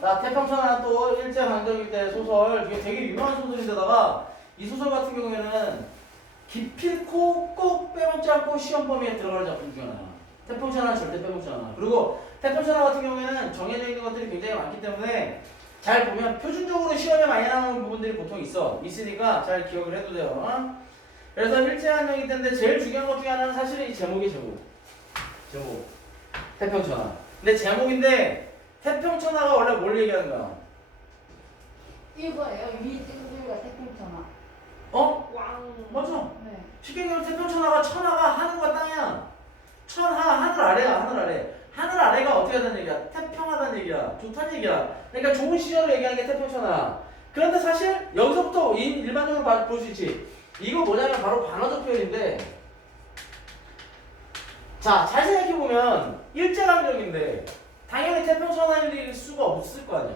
자, 태평천하 또 일제강점기 때 소설, 이게 되게 유명한 소설인데다가 이 소설 같은 경우에는 기필코 꼭 빼먹지 않고 시험 범위에 들어갈 작품 중 하나야. 태평천하는 절대 빼먹지 않아. 그리고 태평천하 같은 경우에는 정해져 있는 것들이 굉장히 많기 때문에 잘 보면 표준적으로 시험에 많이 나오는 부분들이 보통 있으니까 잘 기억을 해도 돼요. 그래서 일제강점기 때인데 제일 중요한 것 중에 하나는 사실은 이 제목이 제목. 태평천하. 근데 제목인데 태평천하가 원래 뭘 얘기하는 거야? 이거예요. 위 뜬글과 태평천하. 어? 왕. 맞아. 네. 쉽게 얘기하면 태평천하가 천하가 하늘과 땅이야. 천하, 하늘 아래야, 하늘 아래. 하늘 아래가 어떻게 하다는 얘기야? 태평하다는 얘기야. 좋다는 얘기야. 그러니까 좋은 시절을 얘기하는 게 태평천하. 그런데 사실 여기서부터 일반적으로 볼 수 있지. 이거 뭐냐면 바로 반어적 표현인데, 자, 잘 생각해보면 일제강점기인데 당연히 태평천하일 수가 없을 거 아니야.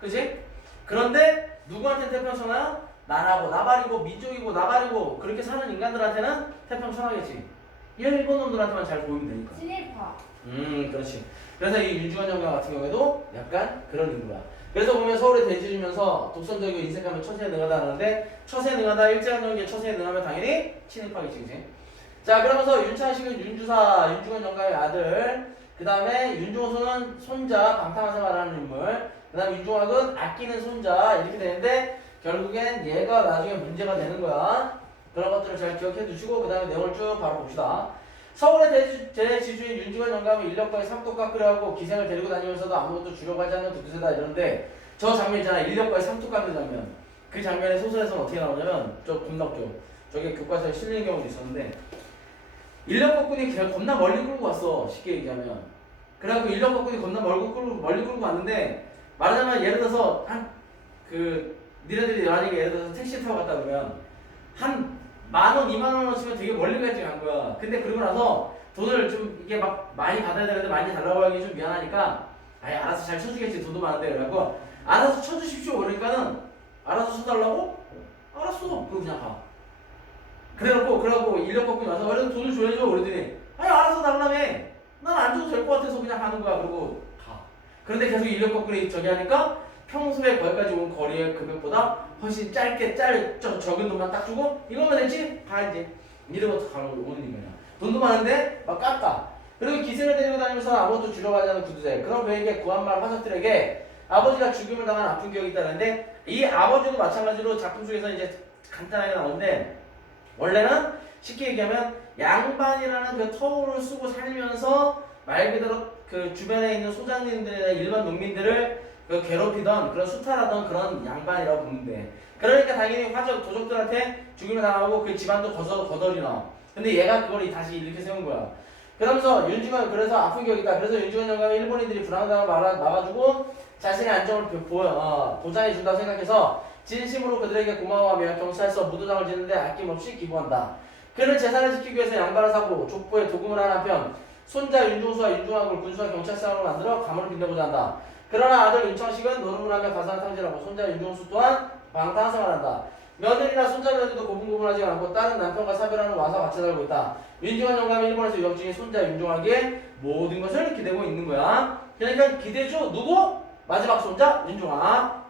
그치? 그런데 누구한테는 태평천하야? 나라고 나발이고 민족이고 나발이고 그렇게 사는 인간들한테는 태평천하겠지. 일본 놈들한테만 잘 보이면 되니까. 친일파. 그렇지. 그래서 이 윤중한 영화 같은 경우에도 약간 그런 인물이야. 그래서 보면 서울에 대지주면서 독선적이고 인색하면 처세에 능하다 하는데 처세에 능하다 일제강점기에 처세에 능하면 당연히 친일파겠지. 그치? 자, 그러면서 윤창식은 윤주사, 윤중한 영가의 아들, 그 다음에 윤종수는 손자, 방탕한 생활하는 인물, 그 다음에 윤종학은 아끼는 손자, 이렇게 되는데 결국엔 얘가 나중에 문제가 되는 거야. 그런 것들을 잘 기억해 두시고 그 다음에 내용을 쭉 바로 봅시다. 서울의 대지주인 윤중한 영감은 인력거에 삼뚝 깎으려고 기생을 데리고 다니면서도 아무것도 주려고 하지 않는 두두세다 이러는데 저 장면 있잖아. 인력거에 삼뚝 깎는 장면. 그 장면의 소설에서는 어떻게 나오냐면 겁나 웃겨. 저게 교과서에 실리는 경우도 있었는데 인력거꾼이 겁나 멀리 끌고 왔어. 쉽게 얘기하면. 그래갖고 인력거꾼이 겁나 멀리 끌고 왔는데 말하자면 예를 들어서 니네들이 만약에 예를 들어서 택시 타고 갔다 그러면 한 10,000원, 20,000원어치면 되게 멀리까지 간 거야. 근데 그러고 나서 돈을 좀 이게 막 많이 받아야 되는데 많이 달라고 하기 좀 미안하니까 아예 알아서 잘 쳐주겠지. 돈도 많은데. 그래갖고 알아서 쳐주십시오. 그러니까는 알아서 쳐달라고? 알았어. 그러고 그냥 가. 그래갖고 인력거꾼이 와서 그래도 돈을 줘야죠. 그러더니 아니 알아서 달라며. 난 안 줘도 될 것 같아서 그냥 가는 거야. 그러고 가. 그런데 계속 인력거꾼이 저기 하니까 평소에 거기까지 온 거리의 금액보다 훨씬 적은 돈만 딱 주고 이거면 됐지? 가 이제. 이러면서 오는 거야. 돈도 많은데 막 깎아. 그리고 기생을 데리고 다니면서 아무것도 주려고 하지 않는 구두쇠. 그런 그에게 구한말 화석들에게 아버지가 죽임을 당한 아픈 기억이 있다는데 이 아버지도 마찬가지로 작품 속에서 이제 간단하게 나오는데 원래는 쉽게 얘기하면 양반이라는 그 터울을 쓰고 살면서 말 그대로 그 주변에 있는 소장님들이나 일반 농민들을 괴롭히던 그런 수탈하던 그런 양반이라고 보면 돼. 그러니까 당연히 도적들한테 죽임을 당하고 그 집안도 거덜이나. 근데 얘가 그걸 다시 이렇게 세운 거야. 그러면서 그래서 아픈 기억이 있다. 그래서 윤중한 영감이 일본인들이 불안하다고 막아주고 자신의 안정을 보장해 준다고 생각해서 진심으로 그들에게 고마워하며 경찰서 무도장을 짓는데 아낌없이 기부한다. 그는 재산을 지키기 위해서 양반을 사고 족보에 도금을 하는 한편 손자 윤종수와 윤중학을 군수와 경찰상으로 만들어 가문을 빛내고자 한다. 그러나 아들 윤창식은 노름을 하며 가사를 탕진하고 손자 윤종수 또한 방탕한 생활한다. 며느리나 손자 며느리도 고분고분하지 않고 다른 남편과 사별하는 와서 같이 살고 있다. 윤중한 영감이 일본에서 유학 중인 손자 윤종학의 모든 것을 기대고 있는 거야. 그러니까 기대주 누구? 마지막 손자 윤종학.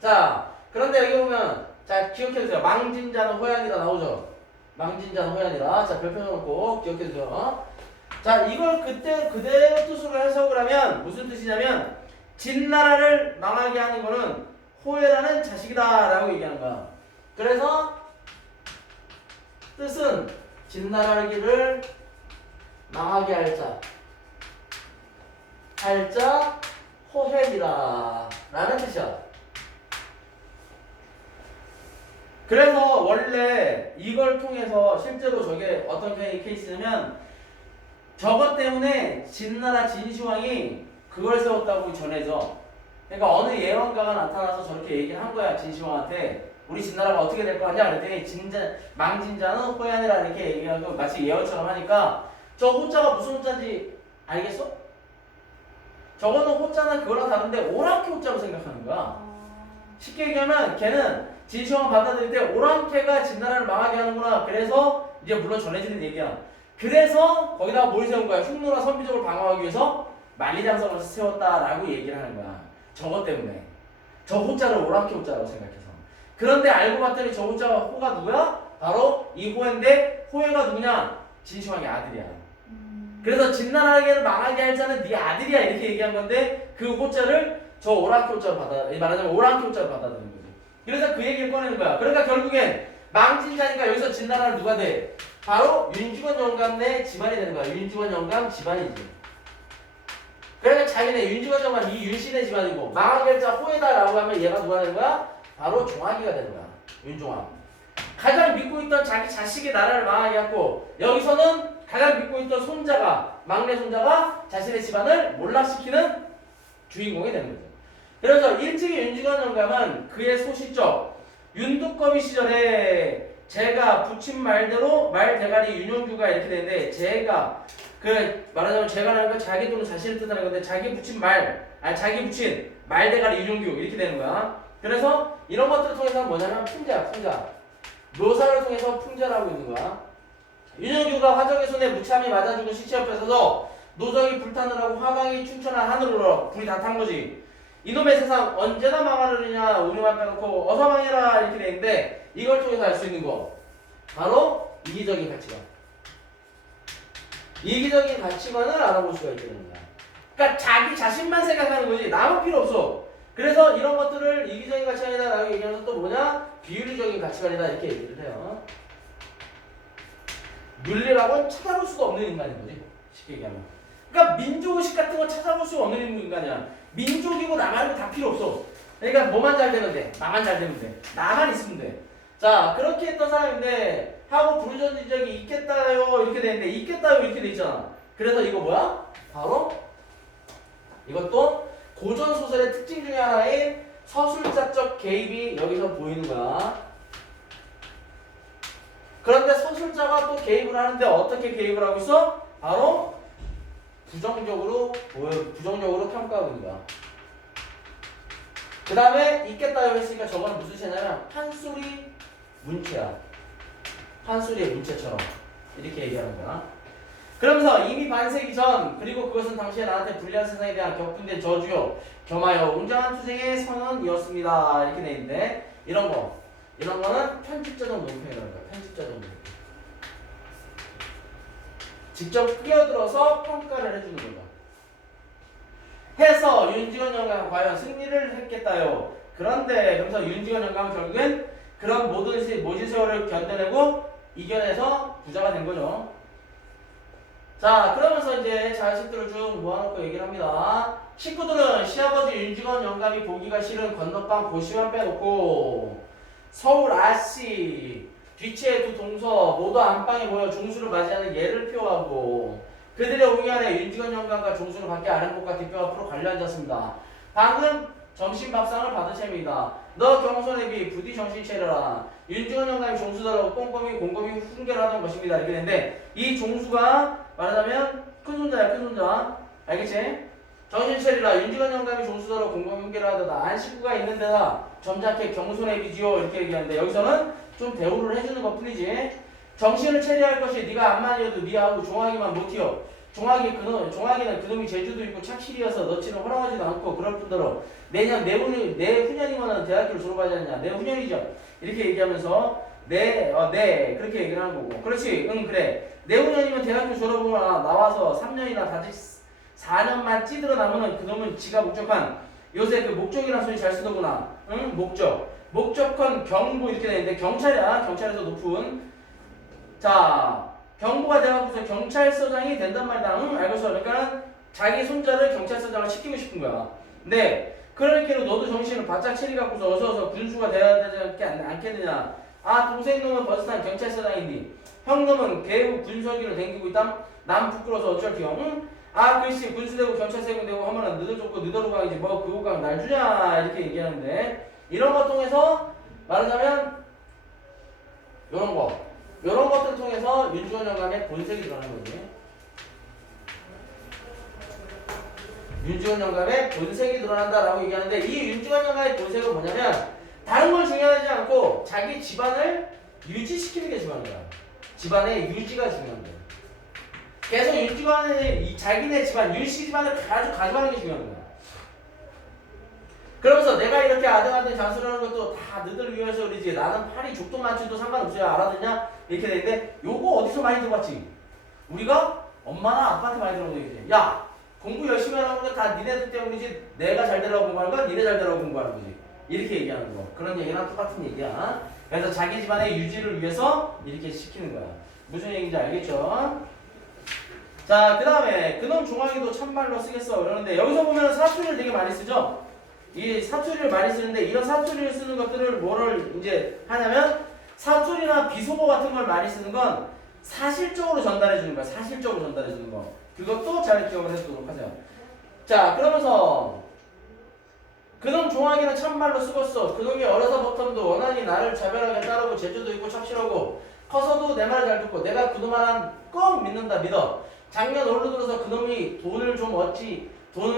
자, 그런데 여기 보면 자 기억해주세요. 망진자는 호ян이라 나오죠. 망진자는 호ян이라. 자 별표 넣고 기억해주세요. 자 이걸 그때 그대로 뜻으로 해석을 하면 무슨 뜻이냐면 진나라를 망하게 하는 거는 호해라는 자식이다 라고 얘기하는 거야. 그래서 뜻은 진나라를 망하게 할 자 호해이다 라는 뜻이야. 그래서 원래 이걸 통해서 실제로 저게 어떤 케이스냐면 저것 때문에 진나라 진시황이 그걸 세웠다고 전해져. 그러니까 어느 예언가가 나타나서 저렇게 얘기를 한 거야. 진시황한테 우리 진나라가 어떻게 될 거 같냐 그랬더니 망진자는 호ян이라 이렇게 얘기하고 마치 예언처럼 하니까 저 호자가 무슨 호자인지 알겠어? 저거는 호자는 그거랑 다른데 오랑캐 호자로 생각하는 거야. 쉽게 얘기하면 걔는 진시황을 받아들일 때 오랑캐가 진나라를 망하게 하는구나. 그래서 이제 물론 전해지는 얘기야. 그래서 거기다가 뭘 세운 거야? 흉노나 선비족을 방어하기 위해서 만리장성을 세웠다라고 얘기를 하는 거야. 저것 때문에. 저 호자를 오랑캐 호자라고 생각해서. 그런데 알고 봤더니 저 호자 호가 누구야? 바로 이 호인데 호해가 누구냐? 진시황의 아들이야. 그래서 진나라에게를 망하게 할 자는 네 아들이야 이렇게 얘기한 건데 그 호자를 저 오랑캐 호자로 말하자면 오랑캐 호자로 받아들이는 거지. 그래서 그 얘기를 꺼내는 거야. 그러니까 결국엔 망진자니까 여기서 진나라는 누가 돼? 바로 윤중원 영감 내 집안이 되는 거야. 윤중원 영감 집안이지. 그러니까 자기네 윤중원 영감 이 윤씨네 집안이고 망하게 할 자 호해다라고 하면 얘가 누가 되는 거야? 바로 종아기가 되는 거야. 윤종아. 가장 믿고 있던 자기 자식의 나라를 망하게 했고 여기서는 가장 믿고 있던 손자가 막내 손자가 자신의 집안을 몰락시키는 주인공이 되는 거죠. 그래서 일찍이 윤중원 영감은 그의 소시적 윤두꺼비 시절에 제가 붙인 말대로 말 대가리 윤용규가 이렇게 되는데 제가 그 말하자면 제가라는 건 자기 또는 자신을 뜻하는 건데 자기 붙인 자기 붙인 말 대가리 윤용규 이렇게 되는 거야. 그래서 이런 것들을 통해서 뭐냐면 풍자 묘사를 통해서 풍자라고 있는 거야. 윤영규가 화정의 손에 무참히 맞아 죽은 시체 옆에 서서 노정이 불타느라고 화강이 충천한 하늘으로 불이 다 탄 거지. 이놈의 세상 언제나 망하느냐 우리만 빼놓고 어서 망해라 이렇게 되는데 이걸 통해서 알 수 있는 거 바로 이기적인 가치관. 이기적인 가치관을 알아볼 수가 있다는 거야. 그러니까 자기 자신만 생각하는 거지 남은 필요 없어. 그래서 이런 것들을 이기적인 가치관이다라고 얘기하면서 또 뭐냐? 비윤리적인 가치관이다 이렇게 얘기를 해요. 윤리라고는 찾아볼 수가 없는 인간인 거지. 쉽게 얘기하면. 그러니까 민족의식 같은 거 찾아볼 수 없는 인간이야. 민족이고 나만이고 다 필요 없어. 그러니까 뭐만 잘 되면 돼. 나만 잘 되면 돼. 나만 있으면 돼. 자 그렇게 했던 사람인데 하고 불전지적이 있겠다요 이렇게 되는데 있겠다요 이렇게 돼 있잖아. 그래서 이거 뭐야? 바로 이것도 고전 소설의 특징 중에 하나인 서술자적 개입이 여기서 보이는 거야. 그런데 서술자가 또 개입을 하는데 어떻게 개입을 하고 있어? 바로 부정적으로 평가하고 있는 거야. 그 다음에 있겠다고 했으니까 저거는 무슨 시냐면 판소리 문체야. 판소리의 문체처럼 이렇게 얘기하는 거야. 그러면서 이미 반세기 전 그리고 그것은 당시에 나한테 불리한 세상에 대한 격분된 저주요 겸하여 웅장한 투쟁의 선언이었습니다. 이렇게 돼 있는데 이런 거는 편집자적 논평이라는 거야. 편집자적 논평. 직접 끼어들어서 평가를 해주는 거다. 해서 윤중원 영감은 과연 승리를 했겠다요. 그런데 그래서 윤중원 영감은 결국엔 그런 모진 세월을 견뎌내고 이겨내서 부자가 된 거죠. 자 그러면서 이제 자식들을 쭉 모아놓고 얘기를 합니다. 식구들은 시아버지 윤중원 영감이 보기가 싫은 건너방 고시만 빼놓고 서울 아씨 뒤치의 두 동서 모두 안방에 모여 종수를 맞이하는 예를 표하고 그들의 옹이 아래 윤중원 영감과 종수는 밖에 아랫목과 뒷벽 앞으로 갈려 앉았습니다. 방금 점심밥상을 받은 셈이다. 너 경손애비 부디 정신 차려라. 윤중원 영감이 종수더라고 꼼꼼히 곰곰이 훈계하던 것입니다. 이렇게 되는데 이 종수가 말하자면 큰손자야 큰손자. 알겠지? 정신 차리라. 윤중원 영감이 종수더라고 곰곰이 훈계를 하다가 안식구가 있는 데다 점잖게 경손애비지요 이렇게 얘기하는데 여기서는 좀 대우를 해주는 것 뿐이지. 정신을 차려야 할 것이 네가 암만이어도 네하고 종아기만 못이여. 종아기는 그놈이 재주도 있고 착실이어서 너치는 허락하지도 않고 그럴 뿐더러 내년 내후년이면 대학교를 졸업하지 않냐. 내후년이죠. 이렇게 얘기하면서 네 그렇게 얘기를 하는 거고. 그렇지 응 그래 내후년이면 대학교 졸업을 나와서 3년이나 다시 4년만 찌들어 남으면 그놈은 지가 목적한 요새 그 목적이라는 소리 잘 쓰더구나. 응 목적헌 경부 이렇게 되는데 경찰이야. 경찰에서 높은 자 경부가 돼갖고서 경찰서장이 된단 말이다. 응 알겠어. 그러니까 자기 손자를 경찰서장을 시키고 싶은 거야. 네 그러니까 너도 정신을 바짝 차리갖고서 어서 군수가 돼야 되지 않겠느냐. 아 동생 놈은 버스 탄 경찰서장이니 형 놈은 개우 군석이로 댕기고 있담. 남 부끄러워서 어쩔게요. 응? 아 글씨 군수되고 경찰세금 되고 하면은 늦어졌고 늦어로강이지 뭐 그 호강 날 주냐 이렇게 얘기하는데 이런 거 통해서 말하자면 요런 것들 통해서 윤중원 영감의 본색이 드러나는 거지. 윤중원 영감의 본색이 드러난다라고 얘기하는데 이 윤중원 영감의 본색은 뭐냐면 다른 걸 중요하지 않고 자기 집안을 유지시키는 게 중요한 거야. 집안의 유지가 중요한 거야. 계속 윤주관의 이 자기네 집안, 윤씨 집안을 가져가는 게 중요한 거야. 그러면서 내가 이렇게 아등아등 잔소리하는 것도 다 너희들 위해서 그러지. 나는 파리 족동 난치도 상관없어요. 알아듣냐? 이렇게 되는데 요거 어디서 많이 들어봤지? 우리가 엄마나 아빠한테 많이 들어본 얘기지. 야, 공부 열심히 하라는 건 다 니네들 때문이지. 내가 잘 되라고 공부하는 건 니네 잘 되라고 공부하는 거지. 이렇게 얘기하는 거. 그런 얘기랑 똑같은 얘기야. 그래서 자기 집안의 유지를 위해서 이렇게 시키는 거야. 무슨 얘기인지 알겠죠? 자, 그 다음에 그놈 종아리도 참말로 쓰겠어. 그러는데 여기서 보면 사투리를 되게 많이 쓰죠? 이 사투리를 많이 쓰는데 이런 사투리를 쓰는 것들을 뭐를 이제 하냐면 사투리나 비속어 같은 걸 많이 쓰는 건 사실적으로 전달해 주는 거야. 사실적으로 전달해 주는 거. 그것도 잘 기억을 해두도록 하세요. 자, 그러면서 그놈 종아기는 참말로 쓰겄어. 그놈이 어려서부터도 원한이 나를 자별하게 따르고 재주도 있고 착실하고 커서도 내 말을 잘 듣고 내가 그놈 하나 꼭 믿는다 믿어. 작년 올로 들어서 그놈이 돈을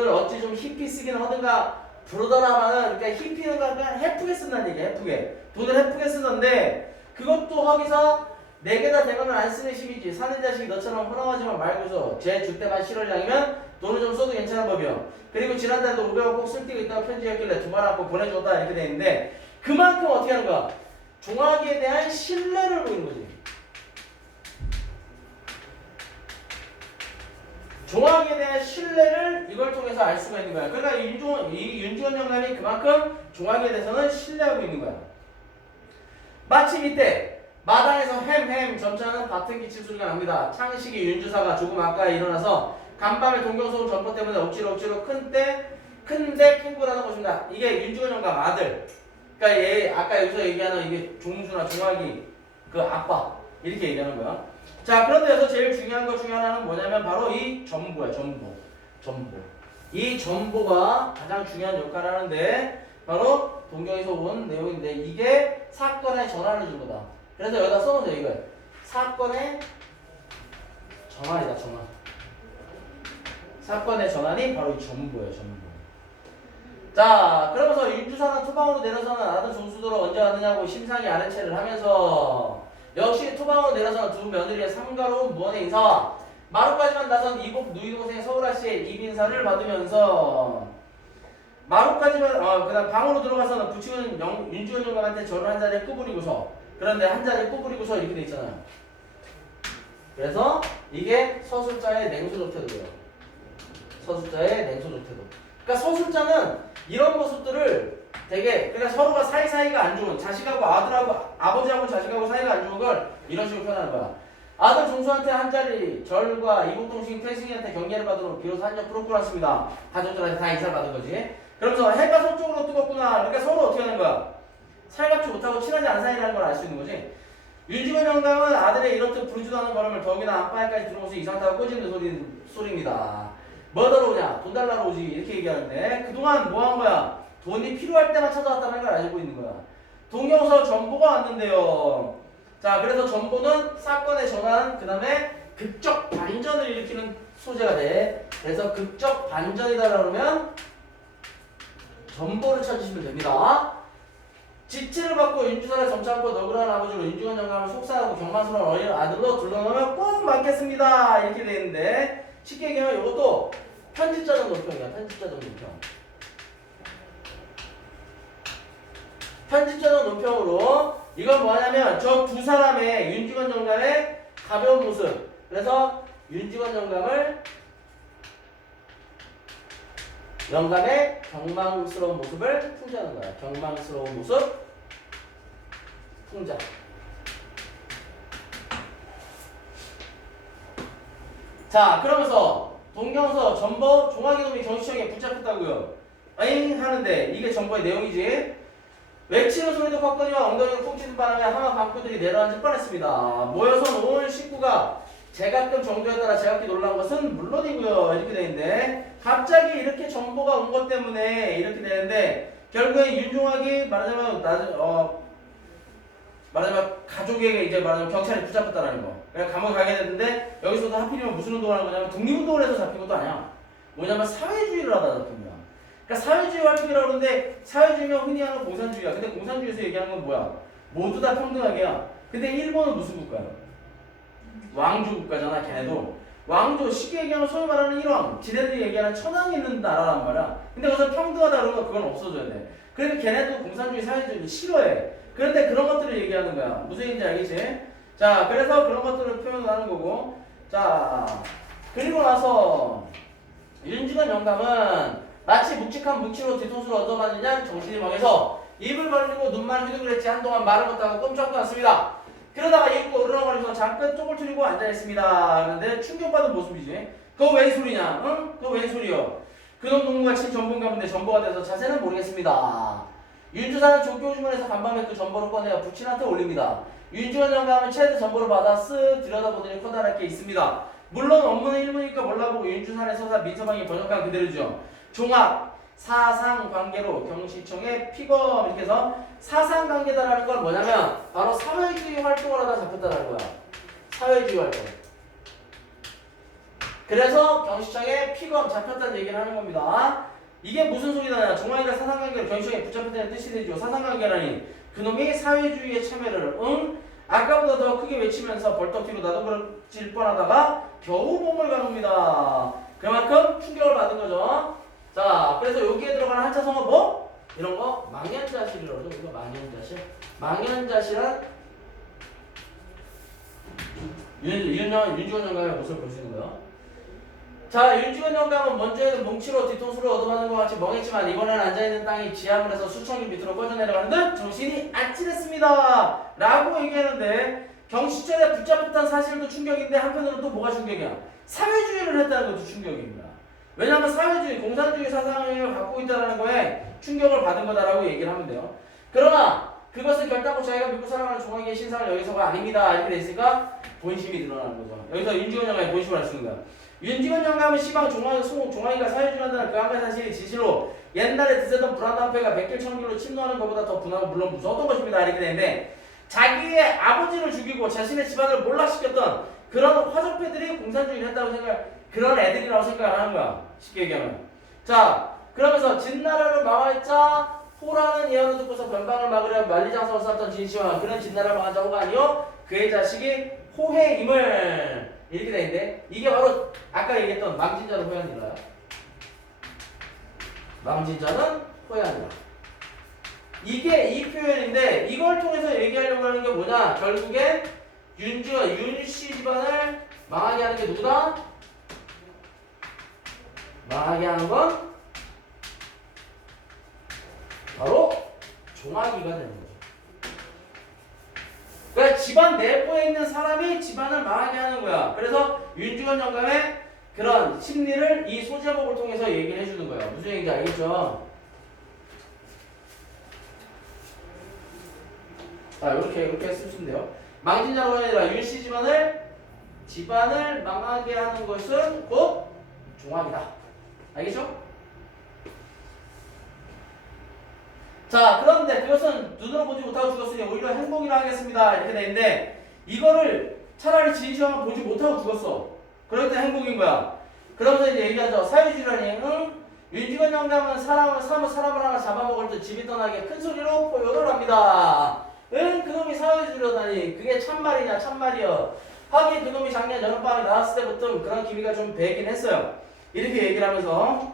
어찌 좀 힙히 쓰긴 하든가 부르더라마는 그러니까 힙히는 그냥 해프게 쓴다는 얘기야. 해프게 돈을 해프게 쓰는데 그것도 거기서 내게다 대가면 안 쓰는 심이지. 사는 자식이 너처럼 허랑하지만 말고서 제 주때만 7월 양이면 돈을 좀 써도 괜찮은 법이요. 그리고 지난달도 500원 꼭 쓸 데가 있다고 편지했길래 2번 갖고 보내줬다 이렇게 돼 있는데 그만큼 어떻게 하는 거야? 종아기에 대한 신뢰를 보이는 거지. 종아기에 대한 신뢰를 이걸 통해서 알 수가 있는 거야. 그러니까 이 윤주원 영감이 그만큼 종아기에 대해서는 신뢰하고 있는 거야. 마침 이때 마당에서 햄 점차는 밭은 기침 소리가 납니다. 창식이 윤주사가 조금 아까에 일어나서 간밤에 동경소음 전포 때문에 억지로 큰데 캥거라는 것입니다. 이게 윤주원 영감 아들. 그러니까 얘 아까 여기서 얘기하는 이게 종주나 종아기 그 아빠 이렇게 얘기하는 거야. 자, 그런데 여기서 제일 중요한 것 중에 하나는 뭐냐면 바로 이 전보야. 전보. 이 전보가 가장 중요한 역할을 하는데 바로 동경에서 온 내용인데 이게 사건의 전환을 준 거다. 그래서 여기다 써놓으세요. 이거 사건의 전환이다. 전환. 사건의 전환이 바로 이 전보예요. 전보. 자, 그러면서 윤주사는 토방으로 내려서는 아들 종수들을 언제 왔느냐고 심상이 아는 체를 하면서 역시 토방으로 내려서는 두 며느리의 삼가로운 무언의 인사와 마루까지만 나선 이복 누이 동생 서울아 씨의 입인사를 받으면서 마루까지만 그다음 방으로 들어가서는 부친은 윤주원 영감한테 저를 한 자리에 꾸부리고서 그런데 한 자리에 꾸부리고서 이렇게 돼 있잖아요. 그래서 이게 서술자의 냉소적 태도예요. 서술자의 냉소적 태도. 그러니까 서술자는 이런 모습들을 되게 그러니까 서로가 사이가 안 좋은 자식하고 아들하고 아버지하고 자식하고 사이가 안 좋은 걸 이런 식으로 표현하는 거야. 아들 종수한테 한 자리 절과 이복동생 태승이한테 경계를 받으러 비로소 한적 프로포였습니다. 가족들한테 다 인사를 받은 거지. 그러면서 해가 서쪽으로 뜨겁구나. 그러니까 서로 어떻게 하는 거야? 살갑지 못하고 친하지 않은 사이라는 걸 알 수 있는 거지. 윤주원 영감은 아들의 이렇듯 부르지도 않은 걸음을 더욱이나 안방에까지 들어오면서 이상하다고 꼬집는 소리입니다. 뭐 하러 오냐? 돈 달라고 오지. 이렇게 얘기하는데 그동안 뭐 한 거야? 돈이 필요할 때만 찾아왔다는 걸 알고 있는 거야. 동경서 전보가 왔는데요. 자, 그래서 전보는 사건의 전환, 그 다음에 극적 반전을 일으키는 소재가 돼. 그래서 극적 반전이다 그러면 전보를 찾으시면 됩니다. 지체를 받고 윤주사를 점잖고 너그러운 아버지로 윤주원 영감을 속상하고 경망스러운 어린 아들로 둘러놓으면 꼭 맞겠습니다. 이렇게 돼 있는데 쉽게 얘기하면 이것도 편집자적 논평이야. 편집자적 논평. 편집자적 논평으로 이건 뭐냐면 저 두 사람의 윤주원 영감의 가벼운 모습. 그래서 윤주원 영감의 경망스러운 모습을 풍자하는 거야. 경망스러운 모습 풍자. 자, 그러면서 동경서 전보 종아기놈이 경시청에 붙잡혔다고요. 에잉 하는데 이게 전보의 내용이지. 외치는 소리도 컸거니와 엉덩이가 푹 찌는 바람에 하마 방구들이 내려앉을 뻔했습니다. 모여서 온 식구가 제각각 정도에 따라 제각기 놀란 것은 물론이고요. 이렇게 되는데 갑자기 이렇게 정보가 온 것 때문에 이렇게 되는데 결국에 윤종학이 말하자면 가족에게 이제 말하자면 경찰에 붙잡혔다는 거. 그러니까 감옥에 가게 됐는데 여기서도 하필이면 무슨 운동을 하는 거냐면 독립운동을 해서 잡힌 것도 아니야. 뭐냐면 사회주의를 하다 잡힌 거야. 그러니까 사회주의 활동이라고 그러는데 사회주의면 흔히 하는 공산주의야. 근데 공산주의에서 얘기하는 건 뭐야? 모두 다 평등하게야. 근데 일본은 무슨 국가야? 왕조 국가잖아. 걔네도. 왕조 쉽게 얘기하면 소위 말하는 일왕 지네들이 얘기하는 천황이 있는 나라란 말이야. 근데 거기서 평등하다 그러면 그건 없어져야 돼. 그러니까 걔네도 공산주의 사회주의 싫어해. 그런데 그런 것들을 얘기하는 거야. 무슨 얘기인지 알겠지? 자, 그래서 그런 것들을 표현을 하는 거고. 자, 그리고 나서 윤중원 영감은 마치 묵직한 묵치로 뒤통수를 얻어맞느냐 정신이 멍해서 입을 벌리고 눈만 휘둥그랬지 한동안 말을 못하고 꼼짝도 않습니다. 그러다가 입고 으르렁거리면서 잠깐 쪽을 틀리고 앉아있습니다. 그런데 충격받은 모습이지. 그거 웬 소리냐? 응? 그거 웬 소리요? 그놈 농구가 친 전본가인데 전보가 돼서 자세는 모르겠습니다. 윤주사는 조교 주문에서 간밤에 그 전보를 꺼내어 부친한테 올립니다. 윤주원 영감은 채드 전보를 받아 쓱 들여다보더니 커다랗게 있습니다. 물론 업무는 일본이니까 몰라보고 윤주산의 서사 민서방이 번역한 그대로죠. 종합 사상관계로 경시청의 피검 이렇게 해서 사상관계다라는 건 뭐냐면 바로 사회주의 활동을 하다 잡혔다라는 거야. 사회주의 활동. 그래서 경시청에 피검 잡혔다는 얘기를 하는 겁니다. 이게 무슨 소리냐? 종아이가 사상관계로 경시청에 붙잡혔다는 뜻이 되죠. 사상관계라니 그놈이 사회주의에 참여를 아까보다 더 크게 외치면서 벌떡 뒤로 나도그러질 뻔하다가 겨우 몸을 가눕니다. 그만큼 충격을 받은 거죠. 자, 그래서 여기에 들어가는 한자성어 뭐? 이런 거 망연자실이라고 그러죠. 이거 망연자실. 망연자실은 윤주원 영감의 모습을 볼 수 있는 거예요. 자, 윤주원 영감은 먼저에는 뭉치로 뒤통수를 얻어맞는 것 같이 멍했지만 이번에는 앉아있는 땅이 지하물에서 수천 길 밑으로 꺼져내려가는 듯 정신이 아찔했습니다 라고 얘기하는데 경시전에 붙잡혔다는 사실도 충격인데 한편으로는 또 뭐가 충격이야? 사회주의를 했다는 것도 충격입니다. 왜냐하면 사회주의, 공산주의 사상을 갖고 있다는 거에 충격을 받은 거다라고 얘기를 하면 돼요. 그러나 그것을 결단코 자기가 믿고 살아가는 종아기의 신상을 여기서가 아닙니다 이렇게 돼 있으니까 본심이 드러나는 거죠. 여기서 윤주원 영감의 본심을 알 수 있는 거야. 윤지원 영감은 시방 종아이가 사회주의한다는 그 한 가지 사실이 진실로 옛날에 드세던 불안당패가 백길 천길로 침노하는 것보다 더 분하고 물론 무서웠던 것입니다 이렇게 되는데 자기의 아버지를 죽이고 자신의 집안을 몰락시켰던 그런 화적패들이 공산주의를 했다고 그런 애들이라고 생각을 하는 거야. 쉽게 얘기하면. 자, 그러면서 진나라를 망할자 호라는 예언을 듣고서 변방을 막으려 만리장성을 쌓았던 진시황 그런 진나라를 망한 자호가 아니요 그의 자식이 호해임을 이렇게 돼 있는데 이게 바로 아까 얘기했던 망진자는 호야니라요. 망진자는 호야니라. 이게 이 표현인데 이걸 통해서 얘기하려고 하는 게 뭐냐? 결국엔 윤씨 집안을 망하게 하는 게 누구다? 망하게 하는 건 바로 종아기가 되는 거죠. 그러니까 집안 내부에 있는 사람이 집안을 망하게 하는 거야. 그래서 윤주원 영감의 그런 심리를 이 소제목을 통해서 얘기를 해주는 거예요. 무슨 얘기인지 알겠죠? 자, 이렇게 쓰시면 돼요. 망진자로 아니라 윤씨 집안을 망하게 하는 것은 곧 종합이다. 알겠죠? 자, 그런데 그것은 눈으로 보지 못하고 죽었으니 오히려 행복이라 하겠습니다. 이렇게 돼 있는데 이거를 차라리 진시황은 보지 못하고 죽었어. 그럴 때 행복인 거야. 그러면서 이제 얘기하죠. 사회주의라니 윤지건 영감은 사람을 하나 잡아먹을 때 집이 떠나게 큰 소리로 포효를 합니다. 그놈이 사회주의라다니 그게 참말이냐 참말이여. 하긴 그놈이 작년 여름방학에 나왔을 때부터 그런 기미가 좀 배긴 했어요. 이렇게 얘기를 하면서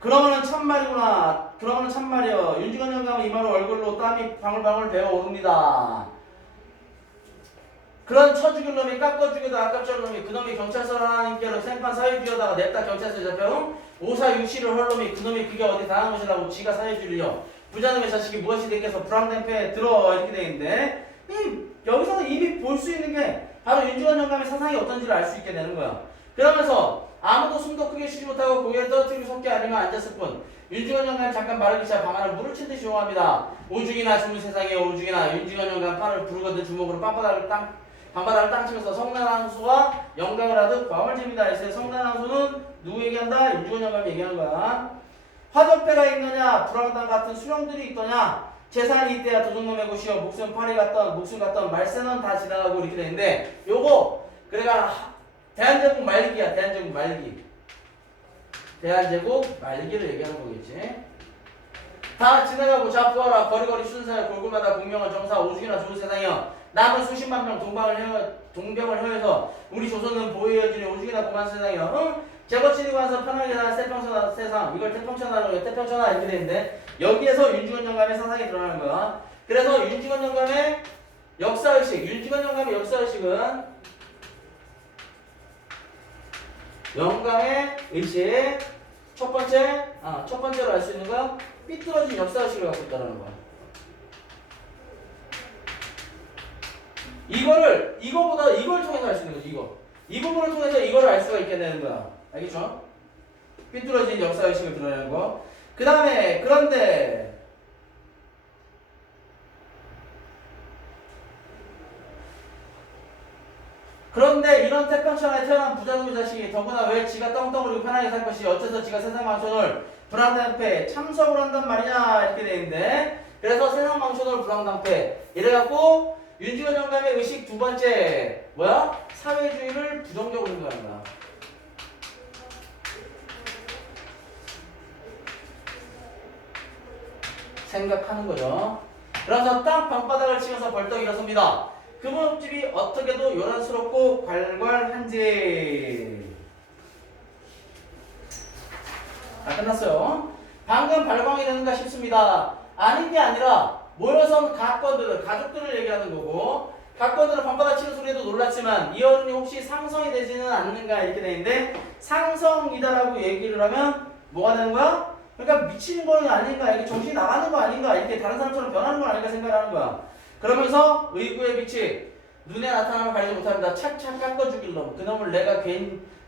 그러면은 참말이구나. 그러면은 참말이여. 윤지건 영감은 이마로 얼굴로 땀이 방울방울 배어오릅니다. 그런 쳐죽일 놈이 깎아주기도 아깝지 않은 놈이 그놈이 경찰서 하나님께로 생판 사회주의하다가 냅다 경찰서에 잡혀 오사육시를 할 놈이 그놈이 그게 어디 당한 것이라고 지가 사회주의요. 부자놈의 자식이 무엇이 됐겠어 불황된 패에 들어 이렇게 되어있는데 여기서는 이미 볼 수 있는 게 바로 윤지건 영감의 사상이 어떤지를 알 수 있게 되는 거야. 그러면서 아무도 숨도 크게 쉬지 못하고 고개를 떨어뜨리고 섰게 아니면 앉았을 뿐 윤지건 영감이 잠깐 말을 기차 방안을 물을 친 듯이 용합니다. 오죽이나 주문 세상에 오죽이나 윤지건 영감 팔을 부르거든 주먹으로 방바닥을 땅 치면서 성난항수와 영감을 하듯 과음을 잽니다. 그래서 성난항수는 누구 얘기한다? 윤지건 영감이 얘기하는 거야. 화적패가 있느냐 불황당 같은 수령들이 있더냐 재산이 이때야 도둑놈의 곳이여 목숨 같던 말세는 다 지나가고 이렇게 되는데 요거 그래가 대한제국 말기야. 대한제국 말기를 얘기하는 거겠지. 다 지나가고 자 보아라 거리거리 순사에 골고마다 공명한 정사 오죽이나 좋은 세상이여 남은 수십만 명 동병을 헤어서 우리 조선은 보호해주니 오죽이나 고만 세상이여. 응? 제거치고 와서 편하게 살 태평천하 세상. 이걸 태평천하로 태평천하 이렇게 되는데 여기에서 윤중원 영감의 사상이 드러나는 거야. 그래서 윤중원 영감의 역사의식, 윤중원 영감의 역사의식은 영감의 의식 첫 번째로 알 수 있는 건 삐뚤어진 역사의식을 갖고 있다는 거야. 이걸 통해서 알 수 있는 거지, 이 부분을 통해서 이거를 알 수가 있게 되는 거야. 알겠죠? 삐뚤어진 역사의식을 드러내는 거. 그 다음에, 그런데 이런 태평천하에 태어난 부자놈의 자식이 더구나 왜 지가 떵떵거리고 편하게 살 것이 어째서 지가 세상 망천을 불황당패 참석을 한단 말이냐 이렇게 돼 있는데 그래서 세상 망천을 불황당패 이래갖고 윤중원 영감의 의식 두 번째 뭐야? 사회주의를 부정적으로 생각하는 거야. 생각하는 거죠. 그래서 딱 방바닥을 치면서 벌떡 일어섭니다. 그 몸집이 어떻게도 요란스럽고 괄괄한지. 끝났어요. 방금 발광이 되는가 싶습니다. 아닌 게 아니라 모여선 가족들을 얘기하는 거고 각권들은 방바닥 치는 소리에도 놀랐지만 이 어른이 혹시 상성이 되지는 않는가 이렇게 되는데 상성이다라고 얘기를 하면 뭐가 되는 거야? 그러니까 미치는 거는 아닌가, 이게 정신이 나가는 거 아닌가, 이렇게 다른 사람처럼 변하는 거 아닌가 생각하는 거야. 그러면서 의구의 빛이 눈에 나타나면 가리지 못합니다. 착착 깎아 죽일 놈. 그놈을 내가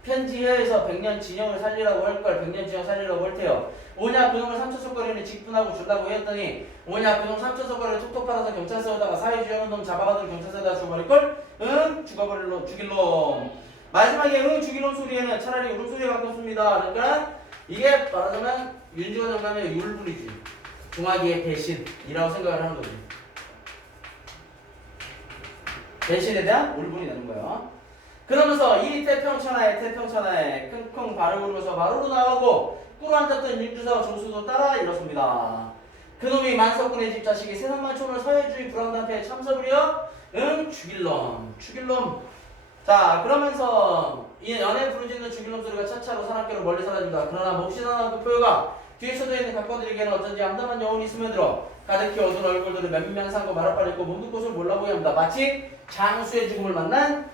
편지해서 100년 진영을 살리라고 할걸 100년 진영 살리라고 할 테요. 오냐 그놈을 삼초석거리는 직분하고 줄라고 했더니 오냐 그놈 삼초석거리를 톡톡 팔아서 경찰서에다가 사회주의하는 놈 잡아가지고 경찰서에다 죽어버릴걸? 응? 죽일 놈. 마지막에 응 죽일 놈 소리에는 차라리 울음소리가 가깝습니다. 그러니까 이게 말하자면 윤중원 영감의 율불이지. 중화기의 배신이라고 생각을 하는 거지. 배신에 대한 울분이 되는 거예요. 그러면서 이 태평천하에 킁킁 발을 구르면서 마루로 나가고 꿇어앉았던 윤주사와 조수도 따라 일어섭니다. 그놈이 만석군의 집 자식이 세상만 초는 사회주의 불황단패에 참석을이여? 응? 죽일 놈. 자 그러면서 이 연애 부르짖는 죽일 놈 소리가 차차로 사납게로 멀리 사라집니다. 그러나 몹시 사나운 그 표효가 뒤에 서져 있는 각본들에게는 어쩐지 암담한 여운이 스며들어 가득히 어두운 얼굴들을 맨면상고 말아빨리고 몸도 곳을 몰라보게 합니다. 마치 장수의 죽음을 만난